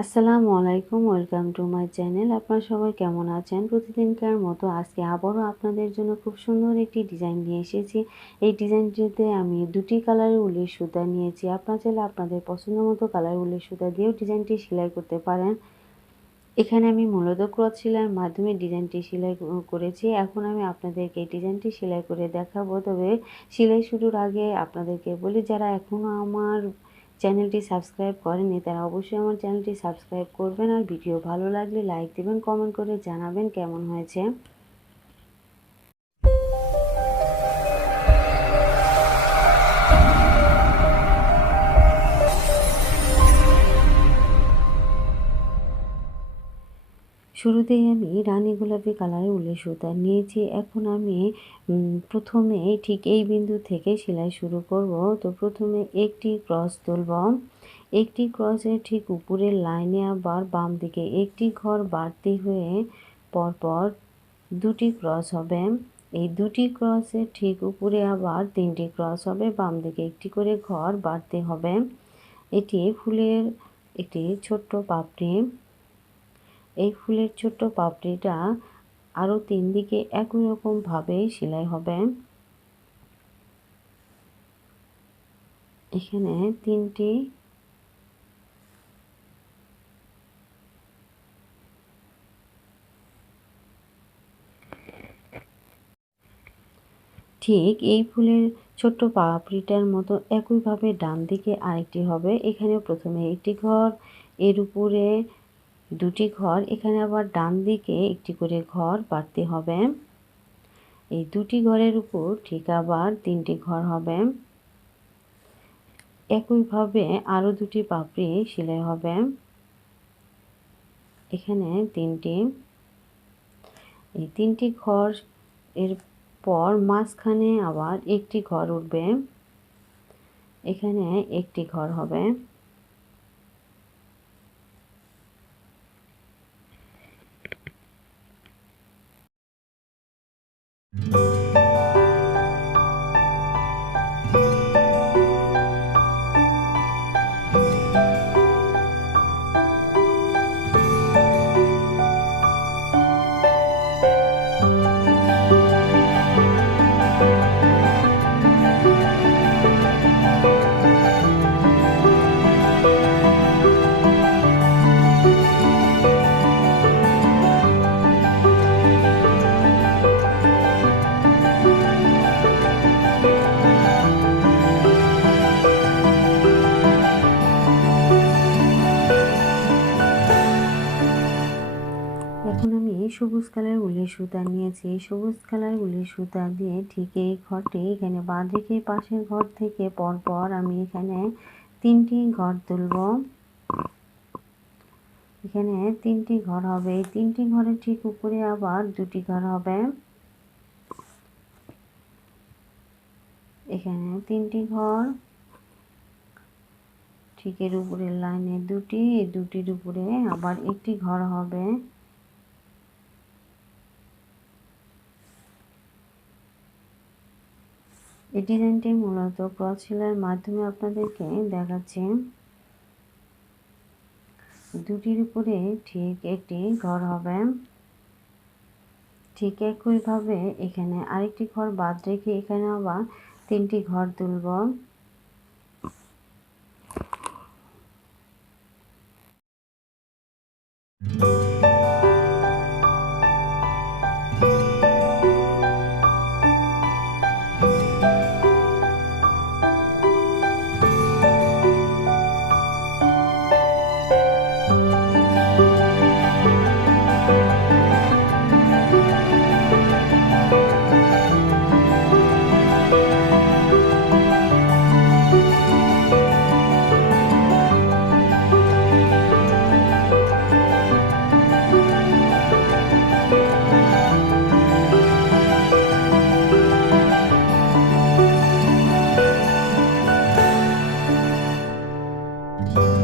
আসসালামু আলাইকুম, welcome to my channel. আপনারা সবাই কেমন আছেন? প্রতিদিনকার মতো আজকে আবারও আপনাদের জন্য খুব সুন্দর একটি ডিজাইন নিয়ে এসেছি। এই ডিজাইনটিতে আমি দুটি কালারের উলের সুতা নিয়েছি। আপনারা চাইলে আপনাদের পছন্দ মতো কালার উলের সুতা দিয়েও ডিজাইনটি সেলাই করতে পারেন। এখানে আমি মূলত ক্রস সেলাইয়ের মাধ্যমে ডিজাইনটি সেলাই করেছি। এখন আমি আপনাদেরকে ডিজাইনটি সেলাই করে দেখাবো। তবে সেলাই শুরুর আগে আপনাদেরকে বলি, যারা এখনও আমার চ্যানেলটি সাবস্ক্রাইব করেনি তারা অবশ্যই আমার চ্যানেলটি সাবস্ক্রাইব করবেন। আর ভিডিও ভালো লাগলে লাইক দেবেন, কমেন্ট করে জানাবেন কেমন হয়েছে। শুরুতেই আমি রানী গোলাপি কালারের উলের সুতা নিয়েছি। এখন আমি প্রথমে ঠিক এই বিন্দু থেকে সেলাই শুরু করব। তো প্রথমে একটি ক্রস তুলব। একটি ক্রসের ঠিক উপরের লাইনে আবার বাম দিকে একটি ঘর বাড়তি হয়ে পরপর দুটি ক্রস হবে। এই দুটি ক্রসের ঠিক উপরে আবার তিনটি ক্রস হবে। বাম দিকে একটি করে ঘর বাড়তে হবে। এটি ফুলের একটি ছোট্ট পাপড়ি। এই ফুলের ছোট্ট পাপড়িটা আরও তিন দিকে একই রকমভাবে সেলাই হবে। এখানে তিনটি ঠিক এই ফুলের ছোট্ট পাপড়িটার মতো একইভাবে ডান দিকে আরেকটি হবে। এখানে প্রথমে একটি ঘর, এর উপরে দুটি ঘর, এখানে আবার ডান দিকে একটি করে ঘর বাড়তে হবে। এই দুটি ঘরের উপর ঠিক আবার তিনটি ঘর হবে। একইভাবে আরও দুটি পাপড়ি সেলাই হবে। এখানে তিনটি। এই তিনটি ঘর এর পর মাঝখানে আবার একটি ঘর উঠবে। এখানে একটি ঘর হবে। এখন আমি সবুজ কালার উলের সুতা নিয়েছি। এই সবুজ কালার উলের সুতা দিয়ে ঠিক এই ঘরটি এখানে বাঁ দিকে পাশের ঘর থেকে পরপর আমি এখানে তিনটি ঘর তুলব। এখানে তিনটি ঘর হবে। এই তিনটি ঘরের ঠিক উপরে আবার দুটি ঘর হবে। এখানে তিনটি ঘর। ঠিক এর উপরের লাইনে দুটি। দুটির উপরে আবার একটি ঘর হবে। এই ডিজাইনটি মূলত ক্রস সেলাইয়ের মাধ্যমে আপনাদেরকে দেখাচ্ছি। দুটির উপরে ঠিক একটি ঘর হবে। ঠিক একইভাবে এখানে আরেকটি ঘর বাদ রেখে এখানে আবার তিনটি ঘর তুলব। 음